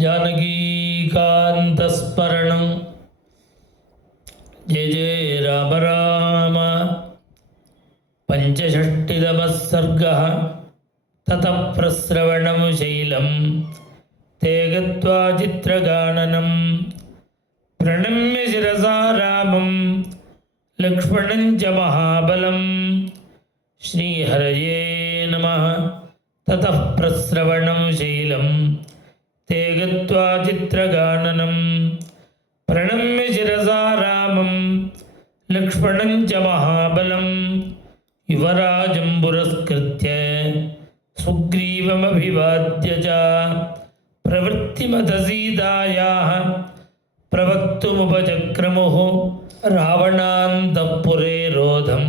जानकीकान्तस्मरणं जय जय राम राम। पञ्चषष्टितमः सर्गः। ततः प्रस्रवणं शैलं ते गत्वा चित्रगाननं प्रणम्य शिरसा रामं लक्ष्मणं च महाबलं। श्रीहरये नमः। ततः प्रस्रवणं शैलं ते गत्वा चित्रगाननं प्रणम्य शिरसा रामं लक्ष्मणं च महाबलं। युवराजं पुरस्कृत्य सुग्रीवमभिवाद्य च प्रवृत्तिमथ सीतायाः प्रवक्तुमुपचक्रमुः रावणान्तःपुरे रोधं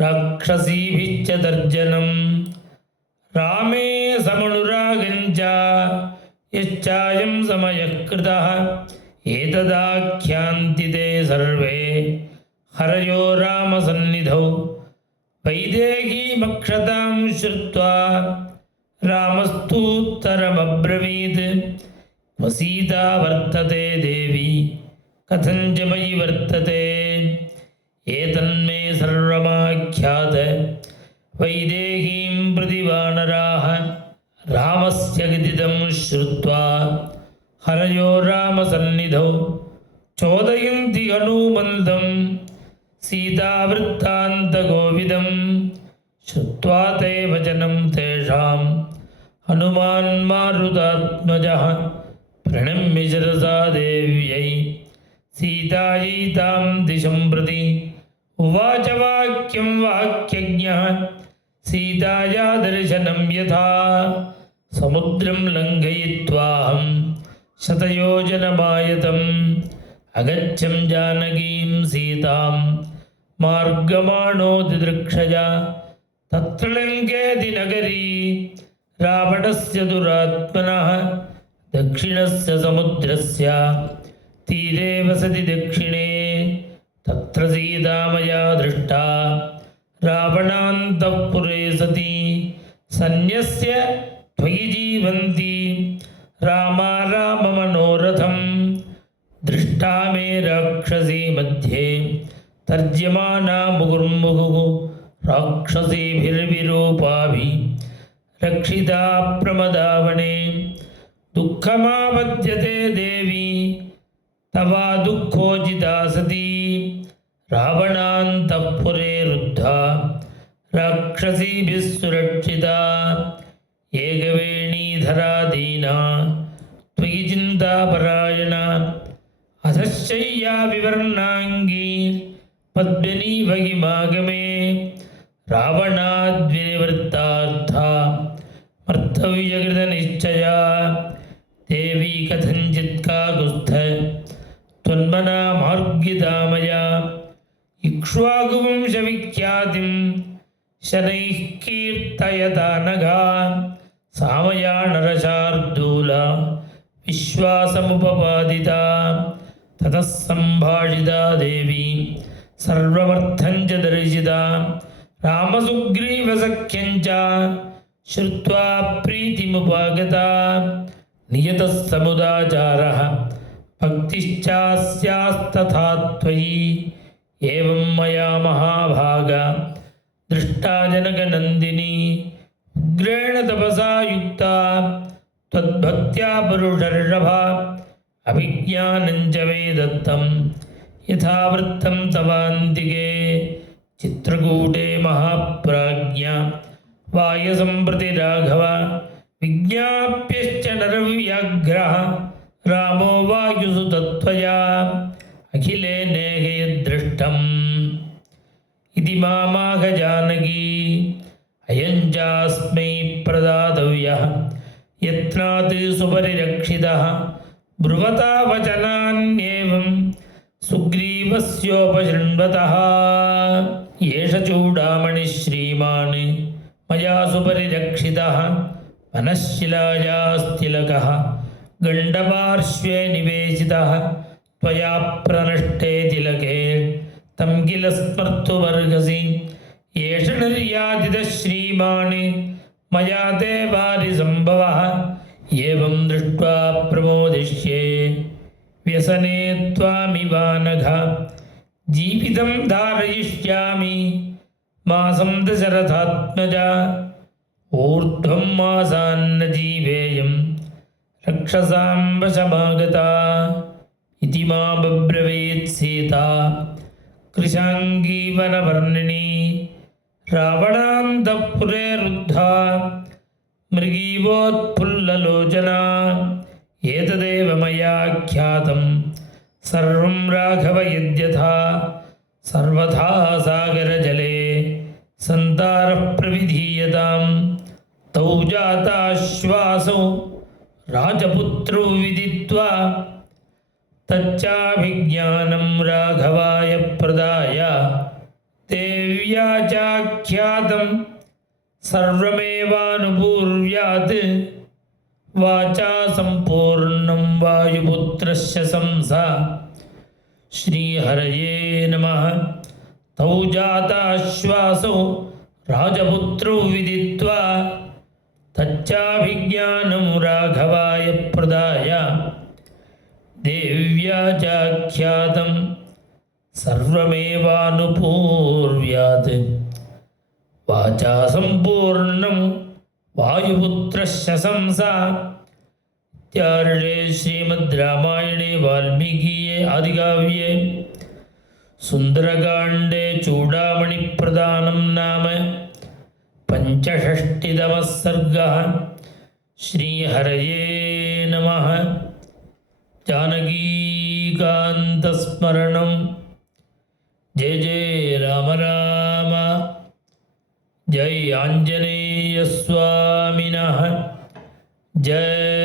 राक्षसीभिश्च तर्जनं। रामे समनुरागं च यश्चायं समयः कृतः एतदाख्यान्ति ते सर्वे हरयो रामसन्निधौ। वैदेहीमक्षतां श्रुत्वा रामस्तूत्तरमब्रवीत् क्व सीता वर्तते देवी कथं च मयि वर्तते एतन्मे सर्वमाख्यात। वैदेहीं प्रति वानराः रामस्य गदितं श्रुत्वा हरयो रामसन्निधौ चोदयन्ति हनूमन्तं सीतावृत्तान्तकोविदं। श्रुत्वा ते वचनं तेषां हनुमान् मारुतात्मजः प्रणम्य शिरसा देव्यै सीतायै तां दिशं प्रति उवाच वाक्यं वाक्यज्ञः सीताया दर्शनं यथा समुद्रं लङ्घयित्वाहं शतयोजनमायतम् अगच्छं जानकीं सीतां मार्गमाणो दिदृक्षया। तत्र लङ्केति नगरी रावणस्य दुरात्मनः दक्षिणस्य समुद्रस्य तीरे वसति दक्षिणे। तत्र सीता मया दृष्टा रावणान्तःपुरे सती सन्न्यस्य त्वयि जीवन्ति रामा राममनोरथं। दृष्टा मे राक्षसी मध्ये तर्ज्यमाना मुहुर्मुहुः राक्षसीभिर्विरूपाभिः रक्षिता प्रमदावने। दुःखमापद्यते देवी तवा दुःखोजिता सती रावणान्तःपुरे रुद्धा राक्षसीभिः सुरक्षिता। एकवेणीधरा दीना त्वयि चिन्तापरायणा अधश्चय्या विवर्णाङ्गी पद्मिनी भगिमागमे। रावणाद्विनिवृत्तार्था मर्तव्यकृतनिश्चया देवी कथञ्चित् काकुत्स्थ त्वन्मना मार्गिता मया। इक्ष्वाकुवंशविख्यातिं शनैः कीर्तयता नघा सामया नरशार्दूला विश्वासमुपपादिता। ततः सम्भाषिता देवी सर्वमर्थं च दर्शिता। रामसुग्रीवसख्यं च श्रुत्वा प्रीतिमुपागता। नियतः समुदाचारः भक्तिश्चास्यास्तथा त्वयि एवं मया महाभागा दृष्टा जनकनन्दिनी। उग्रेण तपसा युक्ता त्वद्भक्त्या परुषर्षभा अभिज्ञानं च मे दत्तं यथावृत्तं तवान्तिके। चित्रकूटे महाप्राज्ञा वायसम्प्रति राघव विज्ञाप्यश्च नरव्याघ्रः रामो वायुसुतत्वया अखिले नेहयदृष्टम् इति मामाह जानकी। अयं चास्मै प्रदातव्यः यत्नात् सुपरिरक्षितः। ब्रुवता वचनान्येवं सुग्रीवस्योपशृण्वतः। एष चूडामणिः श्रीमान् मया सुपरिरक्षितः। मनःशिलायास्तिलकः गण्डपार्श्वे निवेशितः। त्वया प्रनष्टे तिलके तं किल स्मर्तुमर्हसि। एष निर्यातितः श्रीमान् मया ते वारिसम्भवः ఏవం దృష్ట్వా ప్రమోదిష్యే వ్యసనే త్వామివానఘ జీవితం ధారయిష్యామి మాసం దశరథాత్మజ ఊర్ధ్వం మాసాన్న జీవేయం రక్షసాం వశమాగత ఇతి మా బబ్రవీత్ సీతా కృశాంగీవనవర్ణిని రావణాంతఃపురే రుద్ధా మృగీవోత్ఫుల్లలోచనా ఏతదేవ మయా ఖ్యాతం సర్వం రాఘవ యద్యథా సర్వథా సాగరజలే సంతారః ప్రవిధీయతాం తౌ జాతాశ్వాసౌ రాజపుత్రౌ విదిత్వా తచ్చాభిజ్ఞానం రాఘవాయ ప్రదాయ దేవ్యా చాఖ్యాతం సర్వమేవానుపూర్వ్యాత్ వాచా సంపూర్ణం వాయుపుత్రస్య శంసా శ్రీహరయే నమః తౌ జాతాశ్వాసౌ రాజపుత్రౌ విదిత్వా తచ్చాభిజ్ఞానం రాఘవాయ ప్రదాయ దేవ్యా చాఖ్యాతం సర్వమేవానుపూర్వ్యాత్ వాచా సంపూర్ణం వాయుపుత్రస్య శంసా ఇత్యార్షే శ్రీమద్ రామాయణే వాల్మీకీయే ఆదికావ్యే సుందరకాండే చూడామణి ప్రదానం నామ పంచషష్టితమः సర్గः. శ్రీహరయే నమః. జానకీకాంతస్మరణం. జయ జయ రామ రామ. జై ఆంజనేయ స్వామినః. జయ